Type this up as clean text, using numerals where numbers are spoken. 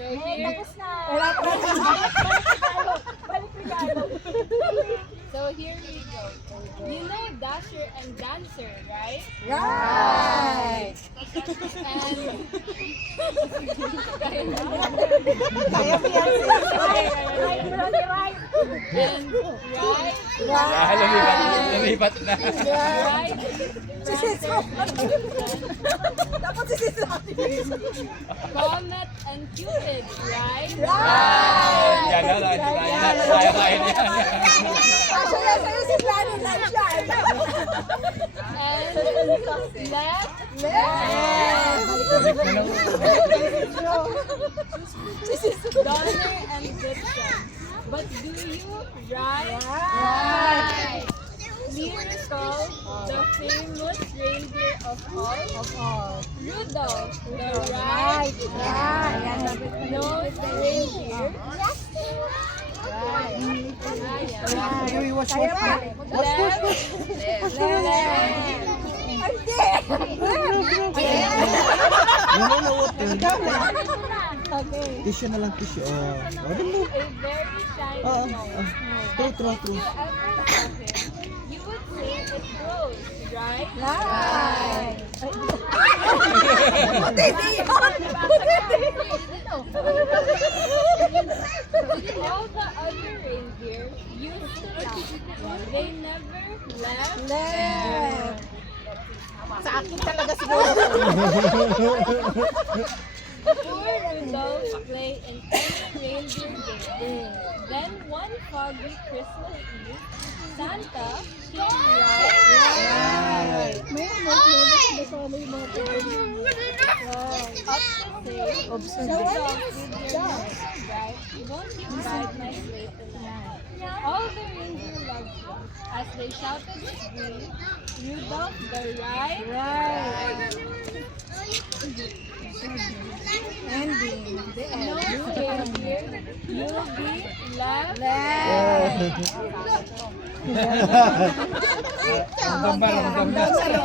So here, so here we go. You know Dasher and Dancer, right? Right. And right, Lumipat na. right, Dapat si Sis Comet and Cupid, right? Yan na lang. Kaya niya. Actually, sa'yo si Plano lang siya. And left, Balik na lang. Donner and Blitzen. But do you right? Miracle, the famous reindeer of all. Rudolph, the right-nosed reindeer. We watch Tissue na lang, tissue. Oh. A very shiny nose. True. If you ever saw it, you would say it grows, right? All the other reindeer used to laugh. They never left. Sa akin talaga siguro. Poor Rudolph play in any reindeer game. Then one foggy Christmas Eve, Santa came right up to say, Rudolph, with your nose bright, won't you guide my sleigh tonight? All the reindeer loved him as they shouted his name, Rudolph the right. Ending. No reindeer, you'll be left. Ramdam ba? In history,